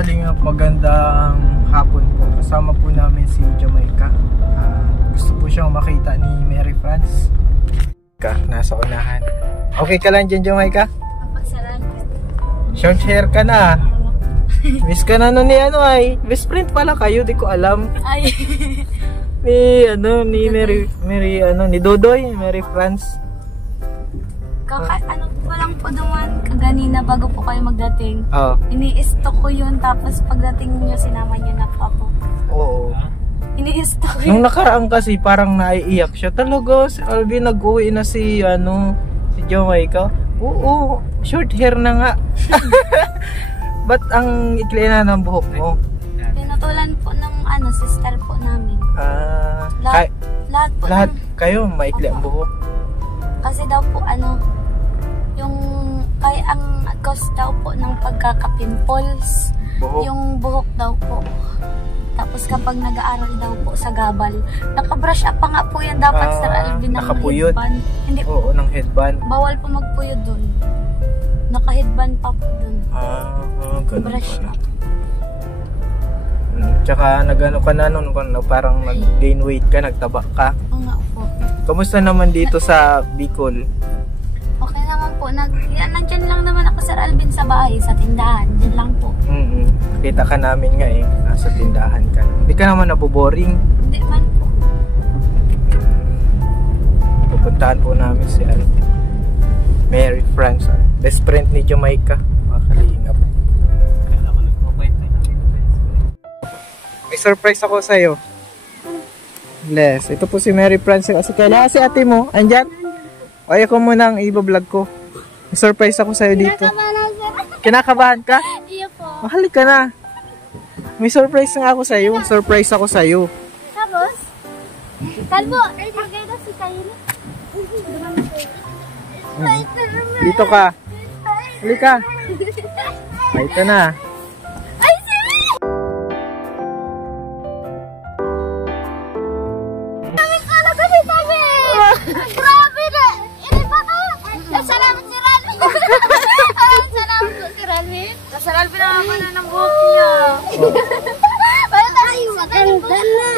Kalingap, magandang hapon po. Kasama po namin si Jamaica. Gusto po siyang makita ni Mary France. Nasa unahan. Okay ka lang dyan, Jamaica? Short hair ka na. Miss ka na nun ni ano ay. Best friend pala kayo, di ko alam. Ay. Ni ni Dodoy, Mary France. Ano po lang po duman kaganina bago po kayo magdating. Oo. Ini-stock ko yun, tapos pagdating niyo sinama niyo na po ako. Oo. Ini-stock ko Nung nakaraan kasi parang naiiyak siya. Talaga, si Alvin nag-uwi na si Jamaica. Oo, short hair na nga. Ba't ang ikli na ng buhok mo? Pinutulan po ng sister po namin. Lahat po. Lahat kayo maikli ang buhok. Kasi daw po yung kaya ang cause daw po ng pagkaka-pimples, yung buhok daw po. Tapos kapag nag-aaral daw po sa gabal, naka-brush up pa nga po yan dapat Sir Alvin ng headband. Hindi po. Oo, ng headband. Bawal po magpuyod dun. Naka-headband pa po dun. Ganun brush pala. up. Tsaka nagano ka na nun, parang nag-gain weight ka, nagtaba ka. Oo nga po. Kamusta naman dito sa Bicol? Okay naman po. Nandyan lang naman ako Sir Alvin sa bahay, sa tindahan. Diyan lang po. Kita ka namin nga nasa tindahan ka. Hindi ka naman naboboring. Hindi man po. Pupuntahan po namin si Mary France, best friend ni Jamaica. Makalingap. May surprise ako sa'yo. Les, ito po si Mary France. Kasi kailangan si ate mo, andyan. O ayaw ko munang i-vlog ko. May surprise ako sa'yo dito. Kinakabahan ka? Iya po. Mahal ka na. May surprise nga ako sa'yo. Surprise ako sa'yo. Tapos? Kalbo, magay na si Kayla. Dito ka. Huli ka. Ay, ito na. Ay, sir! Kami kala ka ni Tabi! Grabe na! Ini pa ka! Salamat si Ralvin! Salamat po si Ralvin! Sir Alvin naman pa na ng buhok niya. Ay, maganda na!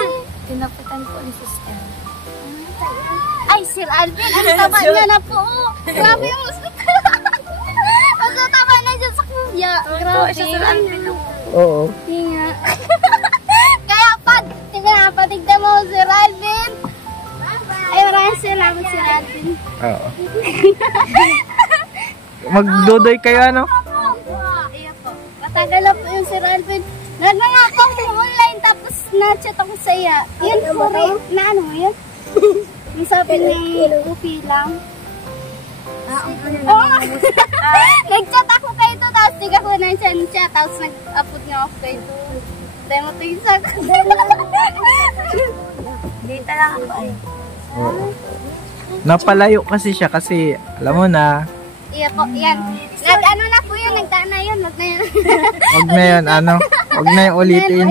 Tinapitan po ni sister. Ay, Sir Alvin! Ang taba niya na po! Grabe yung ang taba na dyan sa kuya. Grabe. Sir Alvin. Oo. Tinga. Kaya patigda mo Sir Alvin. Ay, maraming salamat Sir Alvin. Oo. Magdodoy kayo ano? Iya po. Matagal na po yung Sir Alvin. Nagmanga po online tapos na-chat ako sa iya. Yun po na ano yun? Yung sabi ni Upi lang. Nag-chat ako kayo to, tapos di ako na chat, tapos nag-upload nga ako kayo to. Dahil mo ito yung sagot. Dito lang ako ay. Napalayo kasi siya kasi alam mo na. Iya po, yan. Nag-ano na po yun, nagdaan na yun, wag na yun. Wag na yun, wag na yung ulitin.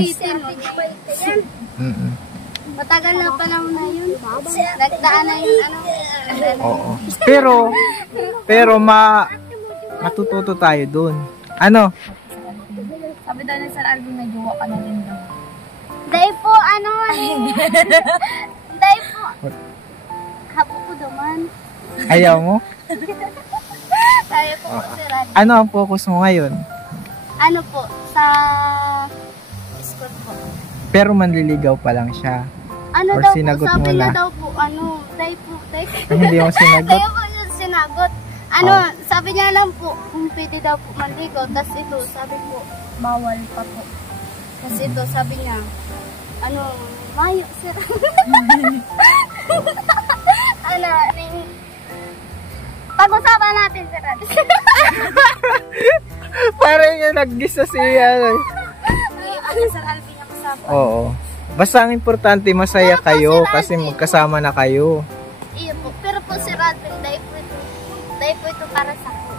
Matagal na pa naman na yun. Nagdaan na yun, Oo. Pero matututo tayo dun. Ano? Sabi daw ni Sir Alvin na jowa ka na rin daw. Dahil po, dahil po, hapo ko duman. Ayaw mo? Dahil po, Sir Alvin. Ano ang focus mo ngayon? Ano po, sa school po. Pero manliligaw pa lang siya. Ano Or daw sinagot po, sabi mo niya na? daw po, dahil po. Hindi mo sinagot? Dahil po yung sinagot. Sabi niya lang po, kung pwede daw po manligaw. Tapos ito, sabi po, bawal pa po. Tapos ito, sabi niya, mayo, sir. Pag-usapan natin, sir. Parang yung nag-gis na siya. Sir Alvin yung usapan. Oo. Basta ang importante, masaya kayo kasi magkasama na kayo. Iya po. Pero po, Sir Alvin, dahil po ito para sa ako.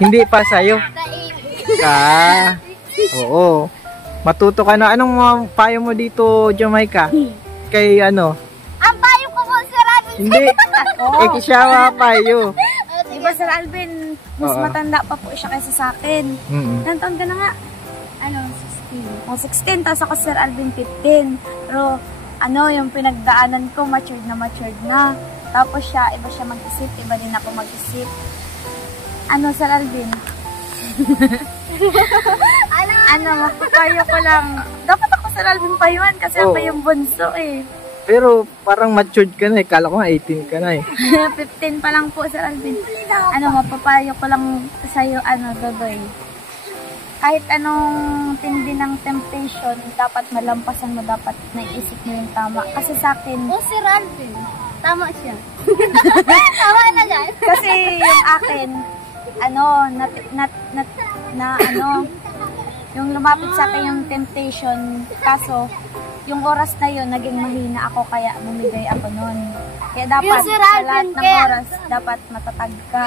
Hindi pa sa'yo. Oo. Matuto ka na. Anong payo mo dito, Jamaica? Kay Ang payo ko po, Sir Alvin. Hindi. Siya payo. Diba, Sir Alvin, mas matanda pa po siya kaysa sa akin. Ilang taon ka na nga? Ano, 16. O, 16. Tapos ako, Sir Alvin, 15. Pero, ano, yung pinagdaanan ko, matured na. Tapos siya, iba siya mag-isip, iba din ako mag-isip. Ano, Sir Alvin? Ano, mapapayo ko lang. Dapat ako, Sir Alvin, payuan kasi ako yung bunso eh. Pero parang matured ka na eh. Kala ko nga 18 ka na eh. 15 pa lang po, Sir Alvin. Ano, mapapayo ko lang sa'yo, ano, Dodoy. Kahit anong tindi ng temptation, dapat malampasan mo, dapat naisip mo yung tama. Kasi sa akin... Sir Alvin, tama siya. Tama na yan. Kasi yung akin, ano, yung lumapit sa akin yung temptation, kaso, yung oras na yun, naging mahina ako, kaya bumigay ako nun. Kaya dapat, sa lahat ng oras, dapat matatag ka.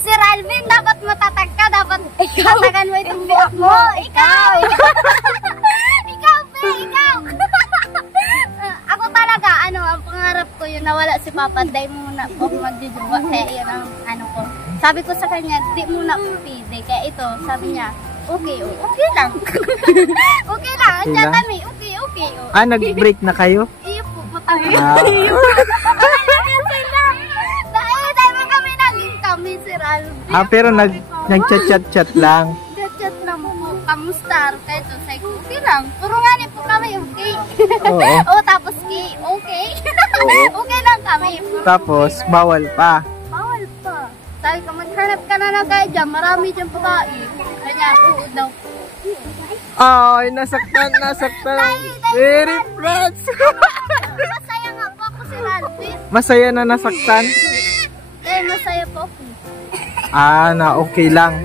Sir Alvin, dapat matatag ka, dapat tatagan mo itong buhok mo. Ikaw! Ikaw! Ako talaga, ang pangarap ko yun, nawala si Papa, dahil muna ako magjujuwa, kaya yun ang ko. Sabi ko sa kanya, di muna pupide, kaya ito, sabi niya, okay lang. Okay lang, andyan kami, okay. Nag-break na kayo? Iyo po, matangin. Dahil mo kami naging kami, Sir Alvin. Pero nag-chat lang. Chat lang po, kamusta? Kaya ito, say ko, okay lang. Puro nga po kami, okay. Tapos okay. Okay lang kami. Tapos, bawal pa. Bawal pa. Sabi ka, maghanap ka na lang kayo dyan. Marami dyan babae. Kanya, daw po. Ay, nasaktan. Very proud. Masaya nga po ako, Sir Alvin. Masaya na nasaktan? Masaya po ako. Okay lang.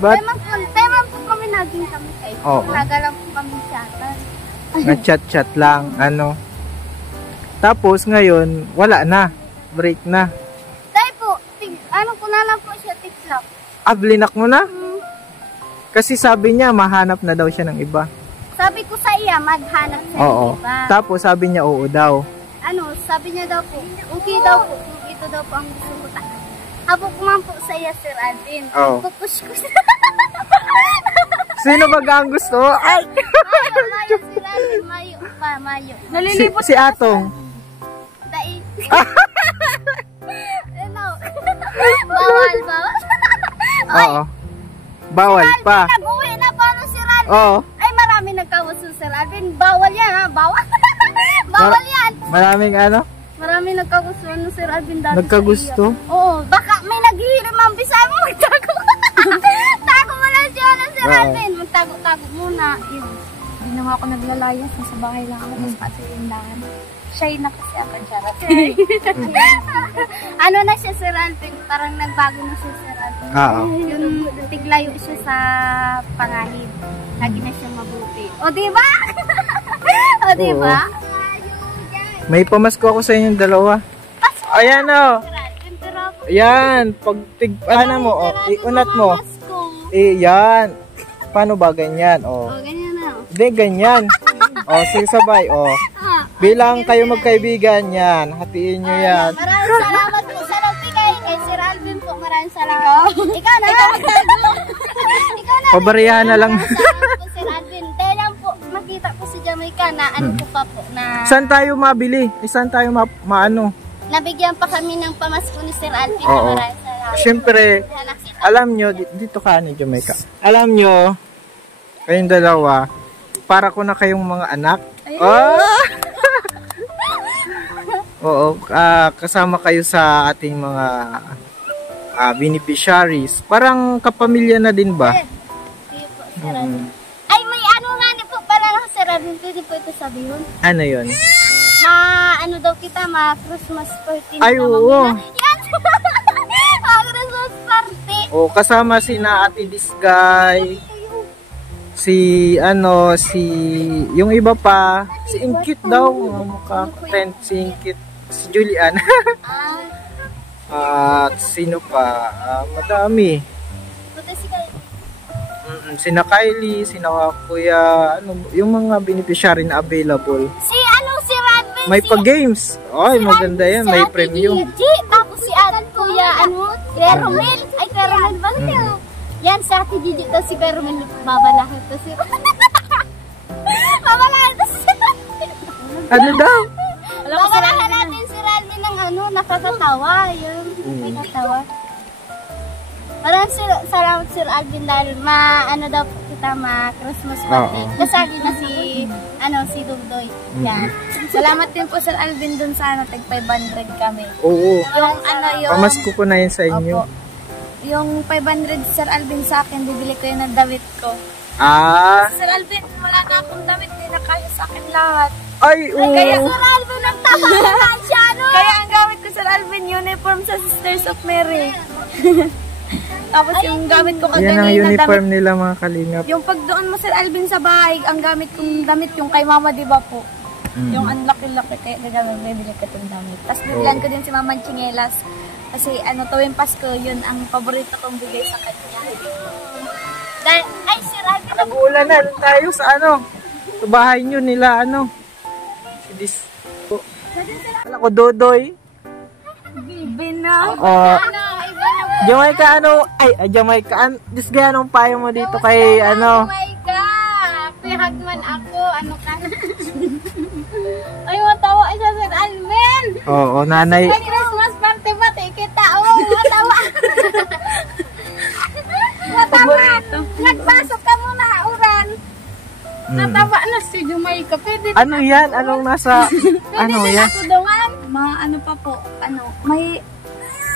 But, Teman po kami naging kami kayo. Naga lang po kami chatan. Nag-chat lang, Tapos ngayon, wala na. Break na. Dahil po, ko na lang po siya, TikTok. Blinak mo na? Kasi sabi niya, mahanap na daw siya ng iba. Sabi ko sa iya, maghanap siya ng iba. Tapos sabi niya, oo daw. Sabi niya daw po, okay daw po, ito daw po ang gusto ko. Habok man po sa iya, Sir Alvin. Pupush ko siya. Sino ba ang gusto? Ay! Mayo, Sir Alvin, mayo. Nalilipot si Atong. Dai. Bawal. Oo. Bawal pa. Nag-uwi na pa no, Sir Alvin. Oo. Ay, marami nagkawaso, Sir Alvin. Bawal yan, ha? Bawal. Bawal yan. Maraming Marami nagkagusto no, Sir Alvin. Nagkagusto? Oo. Baka may naghihiram ang bisaya mo. Magtago. Tago mo lang siya na, Sir Alvin. Magtago muna. Hindi na ako naglalayas. Nasa bahay lang ako. Mas pati yung dahan. Shy na kasi ako, charot. Na siya, Sir Alvin? Parang nagbago na siya, Sir Alvin. Yung tiglayo siya sa panganib. Lagi na siya mabuti. Diba? Diba? May pamasko ako sa inyong dalawa. Ayan Sir Alvin, pero... Yan. Pag mo, iunat mo. Yan. Paano ba ganyan? Ganyan na. Hindi, ganyan. Sige sabay. Bilang kayo magkaibigan yan. Hatiin nyo yan. Maraming salamat po sa nagbigay kay Sir Alvin po. Maraming salamat. Ikaw na. Ikaw na. Pabariyahan na lang. Salamat po, Sir Alvin. Dahil lang po makita ko si Jamaica na ko pa po na... Saan tayo mabili? Saan tayo maano? Nabigyan pa kami ng pamasko ni Sir Alvin. Maraming salamat. Siyempre, alam nyo, dito ka ni Jamaica. Alam nyo, kayong dalawa, para ko na kayong mga anak. Kasama kayo sa ating mga beneficiaries. Parang kapamilya na din ba? Sige po, Sir Alvin. Ay, may nga po pala lang, Sir Alvin. Pwede po ito sabihin. Ano yun? Daw kita, Christmas party. Ay, oo. Yan! Christmas party. Kasama si na Ate Disgay. Yung iba pa, si Inkit daw, mukha friend, si Inkit, si Julian. At sino pa? Madami. Sina Kylie, sina Kuya, yung mga beneficiary na available. Si Randy. May pa-games. Ay, maganda yan, may premium. Tapos si Kuya, Kuya Romel! Ay, Kuya Romel, bakit yun? Yan, sa Ate Gigi to si Kuya Romel. Babalahan to si Babalahan to si Ano daw? Babalahan natin si Randy ng ano, nakakatawa. Yun, nakakatawa. Parang salamat Sir Alvin dahil ano daw kita Christmas party. Kasali na si Dugdoy. Yan. Salamat din po Sir Alvin dun sa tag 500 kami. Oo. Yung pamasko ko na yun sa inyo. Opo. Yung 500 Sir Alvin sa akin, bibili ko yun ng damit ko. Sir Alvin, wala na akong damit, hindi na kaya sa akin lahat. Ay, oo. Kaya Sir Alvin, nagtapakan siya, no? Kaya ang gamit ko Sir Alvin, uniform sa Sisters of Mary. Tapos yung gamit ko yan ang uniform nila mga kalingap. Yung pag doon mo Sir Alvin sa bahay, ang gamit kong damit yung kay Mama, di ba po? Yung ang laki-laki, kaya bibili ko itong damit. Tapos bibilan ko din si Mama Chinelas. Kasi tuwing Pasko, yun ang paborito kong bigay sa kanya. Ay, Sir Alvin. Nag-uulan na tayo sa sa bahay nyo nila Wala ko, Dodoy. Bina. Jamaica, Jamaica, disgay anong payo mo dito kay Jamaica, pihag man ako, ka na. Ay, matawa siya Sir Alvin. Oo, nanay. Ay, Christmas party ba, kita, matawa. Matawa, nagpasok ka muna, uran. Natawa na si Jamaica, pwede ano yan? Anong nasa, ano yan? Pwede din ako doon. Pa po,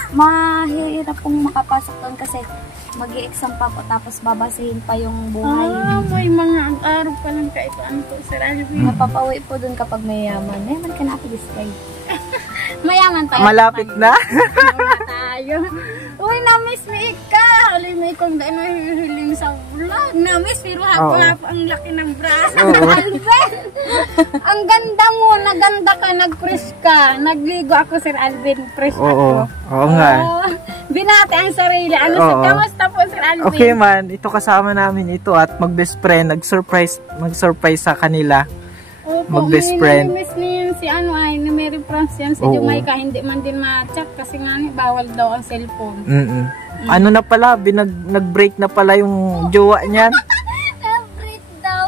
mahirap pong makapasok doon kasi mag-i-exam pa po tapos babasahin pa yung buhay. May mga araw pa lang kaitaan po, Sir Alvin. Mapapauwi po doon kapag mayaman. Mayaman ka na ako this time. Mayaman tayo. Malapit na? Tayo. Uy, na-miss me ka. Alay mo ikong dahil nahihiling sa vlog. Na-miss, pero hapa ang laki ng braso. Alvin! Ang ganda mo, naganda ka, nag-fresh ka. Nagligo ako, Sir Alvin. Fresh ako. Oo nga. Binati ang sarili. Kamusta po, Sir Alvin? Okay man, ito kasama namin ito at mag-best friend. Mag-surprise sa kanila. Mag-best friend. Miss niyan si ni Mary France yan. Si Jamaica, hindi man din ma-chat kasi nga bawal daw ang cellphone. Ano na pala, nag-break na pala yung jowa niyan. Nag-break daw.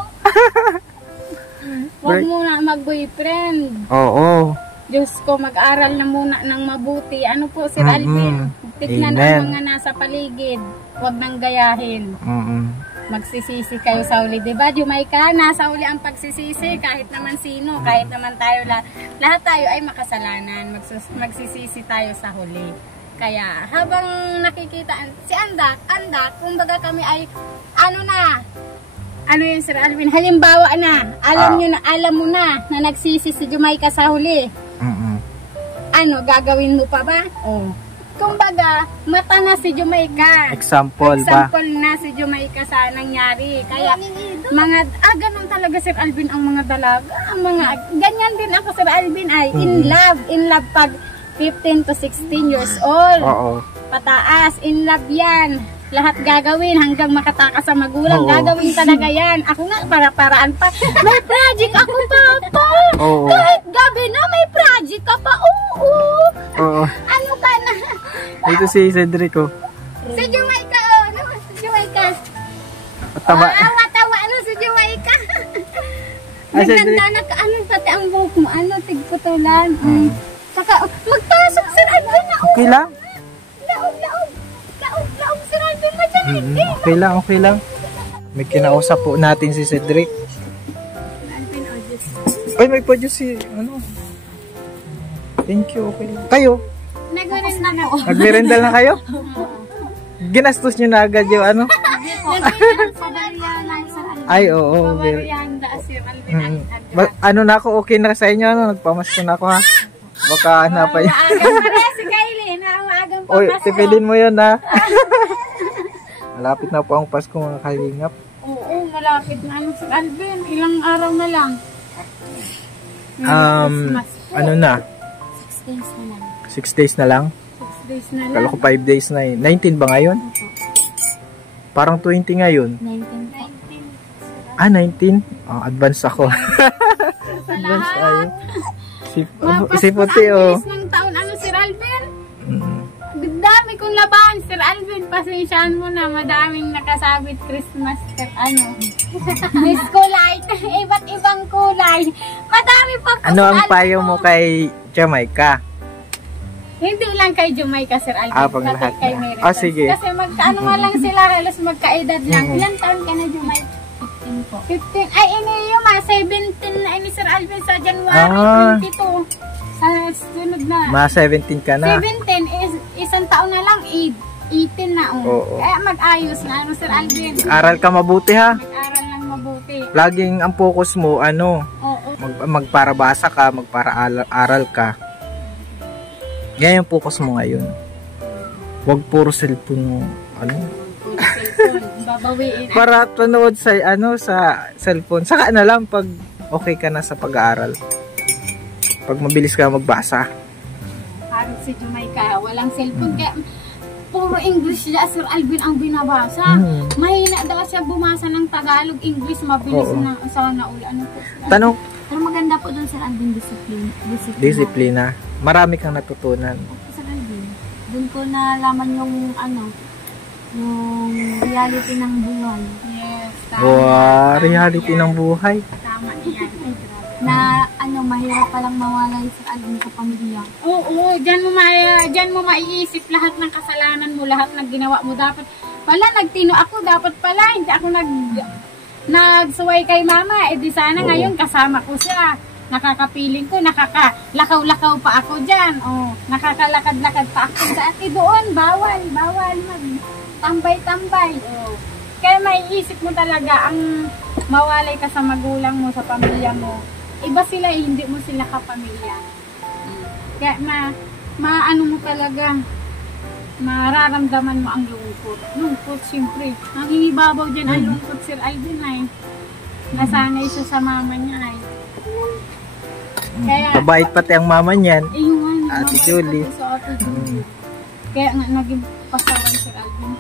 Huwag muna mag-boyfriend. Oo. Diyos ko, mag-aral na muna ng mabuti. Ano po, Sir Alvin? Tignan ang mga nasa paligid. Huwag nang gayahin. Magsisisi kayo sa uli. Diba, Jamaica? Nasa uli ang pagsisisi. Kahit naman sino, kahit naman tayo. Lahat tayo ay makasalanan. Magsisisi tayo sa huli. Kaya, habang nakikita, si Andak, kumbaga kami ay, ano yun, Sir Alvin? Halimbawa na, alam mo na nagsisi si Jamaica sa huli. Gagawin mo pa ba? Kumbaga, mata na si Jamaica. Example na si Jamaica sa nangyari. Kaya, ganun talaga Sir Alvin ang mga dalaga. Ganyan din ako Sir Alvin ay in love pag 15 to 16 years old. Pataas, in love yan. Lahat gagawin hanggang makatakas sa magulang. Gagawin talaga yan. Ako nga, para-paraan pa. May project ako, Papa. Kahit gabi na, may project ka pa. Ano ka na? Ito si Cedrico. Si Jamaica, si Jamaica. Tawa na si Jamaica. Naganda na ka, pati ang buhok mo, tigputulan. Magpasok, Sir Alvin na. Okay lang? Laog, Sir Alvin na dyan. Okay lang. May kinausap po natin si Cedric. Ay, may pa-juice si, Thank you, okay lang. Kayo? Nagmerenda na. Nagmerenda na kayo? Ginastos nyo na agad yung Ay, oo. Sir Alvin. Na ako, okay na sa inyo, nagpamasko na ako ha. Baka hanapan yun. Si Kylie, maagang pa. Oy, tipilin mo yun ha. Malapit na po ang Pasko mga kalingap. Oo, malapit na Sir Alvin. Ilang araw na lang. Ano na? 6 days na lang. 6 days na lang? 6 days na lang. Kala ko 5 days na 19 ba ngayon? Parang 20 ngayon. 19 po. 19? Advance ako. Advance tayo. Si puti ng taon, Sir Alvin? Dami kong laban, Sir Alvin, pasensyaan mo na, madaming nakasabit Christmas, Miss kulay, iba't ibang kulay. Madami pa po. Ano ang payo mo kay Jamaica? Hindi lang kay Jamaica, Sir Alvin. Pag lahat kay na. Mary Sige. Kasi magkaano nga lang sila, halos magkaedad lang. Ilan taon ka na, Jamaica? 15 po. 15. Ay, ini yung 17 na ini, Sir Alvin, sa January 22. Sa sunod na. 17 ka na. 17 is isang taon na lang, 18 na. Oo. Kaya mag-ayos na, Sir Alvin. Aral ka mabuti ha. Mag-aral lang mabuti. Laging ang focus mo, Oo. magparabasa ka, magpara-aral ka. Yan yung focus mo ngayon. Huwag puro cellphone mo, Cellphone, babawiin. Para panood sa, sa cellphone. Saka na lang pag okay ka na sa pag-aaral. Pag mabilis ka magbasa. Parang si Jamaica, walang cellphone. Kaya puro English siya, Sir Alvin, ang binabasa. Mahina daw siya bumasa ng Tagalog, English, mabilis na sa naulan. Tanong, Pero maganda po doon, Sir Alvin, disiplina. Marami kang natutunan. Sir Alvin, doon ko nalaman yung yung reality ng buhay. Yes, tama. Wow, reality ng buhay. Tama yan. Na mahirap palang mawalay, Sir Alvin, sa pamilya. Oo, dyan mo maiisip lahat ng kasalanan mo, lahat ng ginawa mo. Dapat pala, nagtino ako, dapat pala, hindi ako nagsuway kay mama. Di sana ngayon kasama ko siya. Nakakapiling ko, nakakalakaw-lakaw pa ako dyan. Nakakalakad-lakad pa ako dati doon. Bawal magtambay-tambay. Kaya maiisip mo talaga ang mawalay ka sa magulang mo, sa pamilya mo. Iba sila, hindi mo sila kapamilya. Kaya maano mo talaga, mararamdaman mo ang lungkot. Lungkot, siyempre. Ang inibabaw dyan ang lungkot, Sir Alvin ay. Nasanay siya sa mama niya ay. Kaya, mabait pati ang mama niyan. Ate Julie. Kaya nga naging pasawan, Sir Alvin.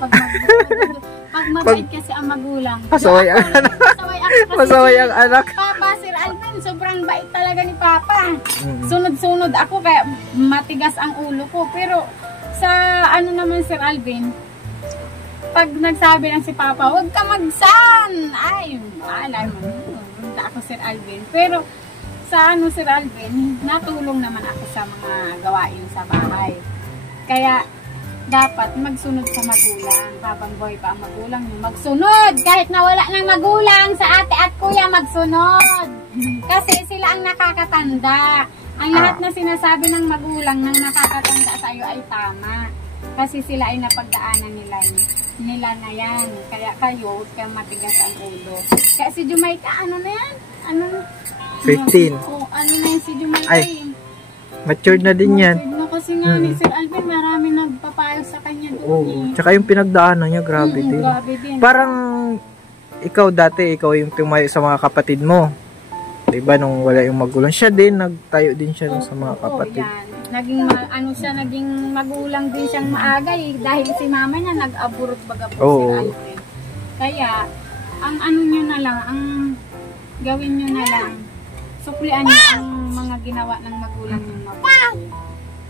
Pag mabait kasi ang magulang. Pasaway ang anak. Pasaway ang anak. Papa, Sir Alvin, sobrang bait talaga ni Papa. Sunod-sunod ako kaya matigas ang ulo ko. Pero sa naman, Sir Alvin, pag nagsabi lang si Papa, huwag ka magsan. Ay, alam mo. Ako, Sir Alvin. Pero sa Sir Alvin, natulong naman ako sa mga gawain sa bahay. Kaya, dapat magsunod sa magulang. Habang buhay pa ang magulang nyo, magsunod! Kahit nawala ng magulang, sa ate at kuya, magsunod! Kasi sila ang nakakatanda. Ang lahat na sinasabi ng magulang ng nakakatanda sa iyo ay tama. Kasi sila ay napagdaanan nila na yan. Kaya kayo, huwag kang matigas ang ulo. Kaya si Jamaica, ano na yan? 15. Ano na yun si Jamaica? Ay, matured na din yan. Matured na kasi nga ni Sir Alvin, marami nagpapayo sa kanya doon. Tsaka yung pinagdaanan niya, grabe din. Grabe din. Parang, ikaw yung tumayo sa mga kapatid mo. Diba, nung wala yung magulang, siya din, nagtayo din siya sa mga kapatid. Yan. Naging magulang din siyang maaga dahil si mama niya nag-abroad baga po Sir Alvin. Kaya, ang nyo na lang, ang gawin nyo na lang, suklian nyo ang mga ginawa ng magulang ng mabuti.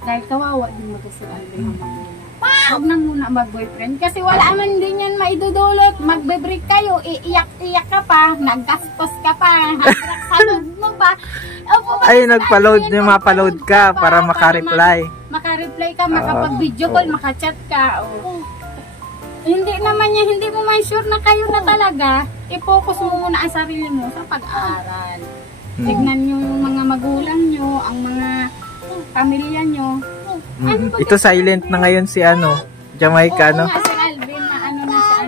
Dahil kawawa din mag-Sir Alvin ang magulang. Huwag na muna mag-boyfriend kasi wala man din yan maidudulot. Magbe-break kayo, iiyak-iyak ka pa, naggastos ka pa, hagrak mo pa. Ay, mapaload ka para makareply. Makareply ka, makapag-video call, makachat ka. Hindi mo man sure na kayo na talaga, i-focus mo muna ang sarili mo sa pag-aaral. Tignan nyo yung mga magulang nyo, ang mga pamilya nyo. Ito silent na ngayon si Jamaica, Oo nga, Sir Alvin, na siya,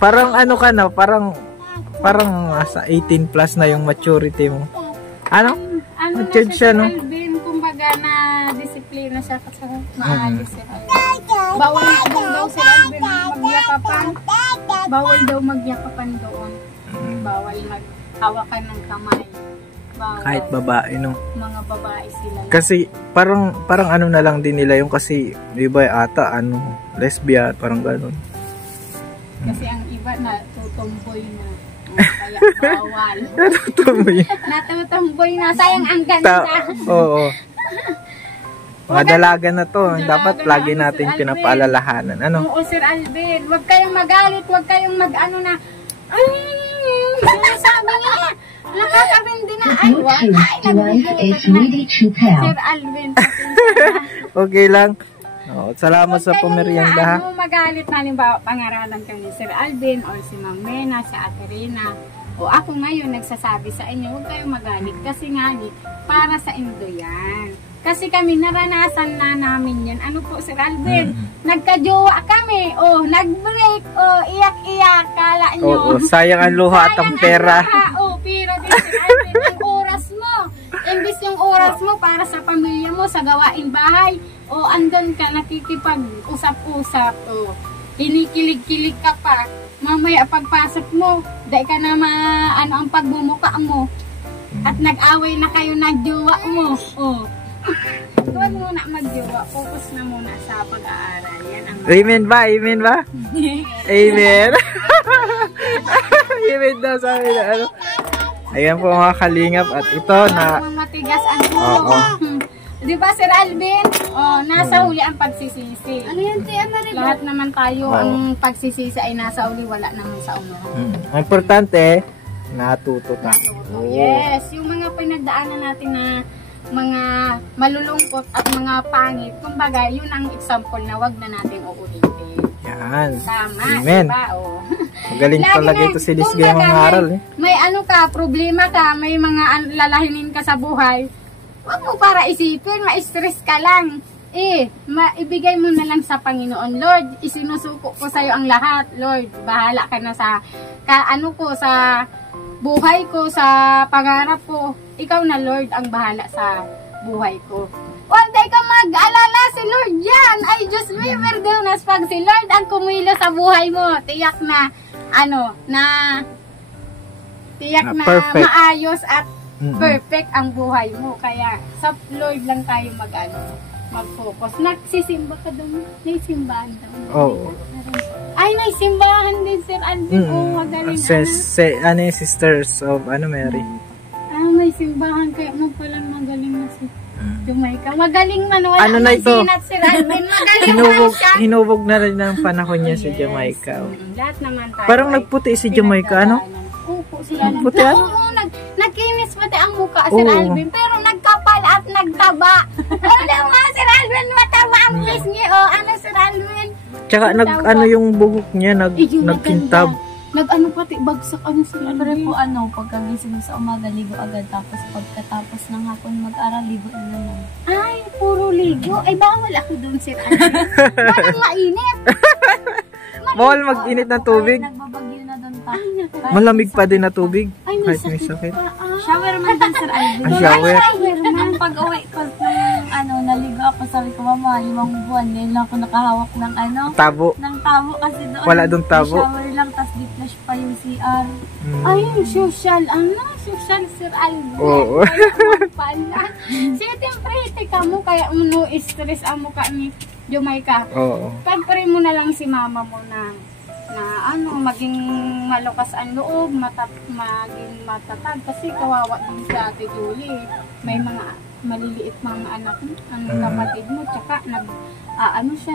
Parang ka na, parang sa 18 plus na yung maturity mo. Matured siya, no? Sir Alvin, kumbaga na disiplina siya kasi maayos Sir Alvin. Bawal daw Sir Alvin magyakapan. Bawal daw magyakapan doon. Bawal maghawakan ng kamay. Bawal. Kahit babae, no? Mga babae sila. Kasi parang na lang din nila yung kasi iba ata lesbian, parang gano'n. Kasi ang iba na tutumboy na. Kaya bawal. Natutumboy. Natutumboy na. Sayang ang ganda. Oo. Mga dalaga na to. Dapat lagi natin pinapaalalahanan. Ano? Oo, Sir Alvin. Huwag kayong magalit. Huwag kayong mag-ano na. Sinasabi nga. Nakakabindi na. Ay, wag. Ay, Sir Alvin. Okay lang. Salamat sa pamerienda, ha? Ano magalit na, halimbawa, pangaralan kayo ni Sir Alvin or si Ma'am Mena, si Ate Rina. O ako ngayon nagsasabi sa inyo, huwag kayong magalit kasi nga para sa Indo yan. Kasi kami naranasan na namin yan. Ano po, Sir Alvin? Nagkajowa kami. O, nag-break. O, iyak-iyak. Kala nyo. Oo, sayang ang luha at ang pera. O, pero din, Sir Alvin, ang oras mo. Imbis yung oras mo para sa pamilya mo, sa gawaing bahay. O, andun ka, nakikipag-usap-usap. O, kinikilig-kilig ka pa. Mamaya pagpasok mo, dahil ka na ang pagbumuka mo. At nag-away na kayo ng jowa mo. O, huwag muna mag-jowa. Focus na muna sa pag-aaral. Yan ang Amen ba? Amen ba? Amen. Amen daw sa amin. Ano? Ayan po mga kalingap. At ito na... matigas ang ulo. Di ba, Sir Alvin? Nasa huli ang pagsisisi. Ano yan, Tia Maribel? Lahat naman tayo, ang pagsisisi ay nasa huli, wala naman sa unahan. Ang importante, natuto ka. Yes, yung mga pinagdaanan natin na mga malulungkot at mga pangit, kumbaga, yun ang example na wag na natin uulitin. Yan. Tama, Amen. diba? Magaling talaga ito si Lisgay mga aral. May ano ka, problema ka, may mga lalahinin ka sa buhay, wag mo para isipin, ma-stress ka lang. Ibigay mo na lang sa Panginoon. Lord, isinusuko ko sa'yo ang lahat. Lord, bahala ka na sa sa buhay ko, sa pangarap ko. Ikaw na, Lord, ang bahala sa buhay ko. Huwag ka mag-alala, si Lord yan. Ay, Diyos may perdonas. Pag si Lord ang kumilo sa buhay mo, tiyak na, tiyak na perfect. Maayos at perfect ang buhay mo. Kaya sa Lord lang tayo mag-focus. Nagsisimba ka doon. May simbahan doon. Oo. Ay, may simbahan din, Sir Alvin. Magaling. Sisters of Mary. May simbahan. Kaya palang magaling na si Jamaica. Magaling man. Wala ano na ito? Sinat, Sir Alvin. Magaling siya. Hinubog na rin ng panahon niya si Jamaica. Lahat naman tayo. Parang nagputi si Jamaica, ano? Opo, sila puti, ano? Nakinis pati ang mukha, Sir Alvin, pero nagkapal at nagtaba. Alam mo, Sir Alvin, mataba ang face niya. Sir Alvin? Tsaka yung buhok niya, nagkintab. Pati bagsak, Sir Alvin? Siyempre po, pagkagising sa umaga, ligo agad. Tapos pagkatapos ng hapon mag-aral, ligo na naman. Ay, puro ligo. Ay, bawal ako doon, Sir Alvin. Parang mainit. Bawal mag-init ng tubig. Nagbabagyo na doon pa. Malamig pa din na tubig. Ay, Kahit may sakit. Shower man din, Sir Alvin. Ang shower. Nung pag-uwi ko, naligo ako, sabi ko, Mama, 5 buwan, ngayon lang ako nakahawak ng Tabo. ng tabo kasi doon. Wala doon tabo. Shower lang, tas di-flush pa yung CR. Ay, social, social, Sir Alvin. Oo. Pala. Siyempre, ka mo, kaya no stress ang mukha ni Jamaica. Oo. Pag-pray mo na lang si mama mo na maging malukas ang loob, maging matatag. Kasi kawawa din si Ate Julie. May mga maliliit mga anak, ang kapatid mo, tsaka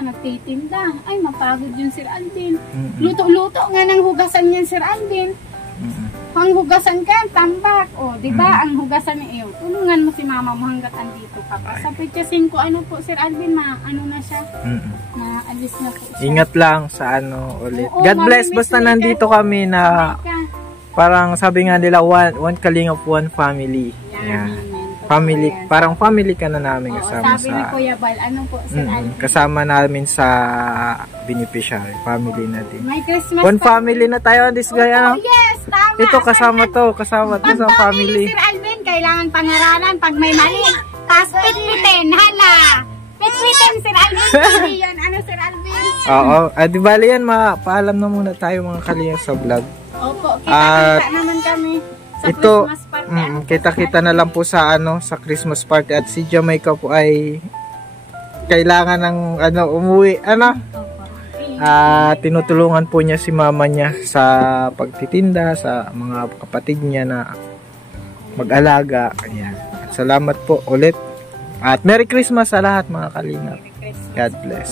nagtitinda. Ay, mapagod yun, Sir Alvin. Luto-luto nga ng hugasan yan, Sir Alvin. Ang hugasan ka, tambak. Di ba? Ang hugasan ni iyo. Tulungan mo si mama mo hanggat andito ka pa. Sa pityasin ko, po, Sir Alvin, na siya. Naalis na po siya. Ingat lang sa ulit. God bless. Basta nandito kami na parang sabi nga nila, one Kalingap, one family. Yan. Family, parang family ka na namin kasama sabi ni Kuya Bal, po, Sir Alvin? Kasama namin sa beneficiary. Family na din. May Christmas one family na tayo, this guy, Yes, tama. Ito, kasama to sa family. Sir Alvin, kailangan pangaralan pag may mali. Tapos pitpitin, hala. Pitpitin, Sir Alvin. Hindi yun. Sir Alvin? Oo. Di bali yan, paalam na muna tayo mga Kalingap sa vlog. Opo, kita naman kami. Sa ito, Christmas party. kita-kita na lang po sa Christmas party at si Jamaica po ay kailangan ng umuwi. Tinutulungan po niya si mama niya sa pagtitinda, sa mga kapatid niya na mag-alaga. Ayan. Salamat po ulit. At Merry Christmas sa lahat mga kalingap. Merry Christmas. God bless.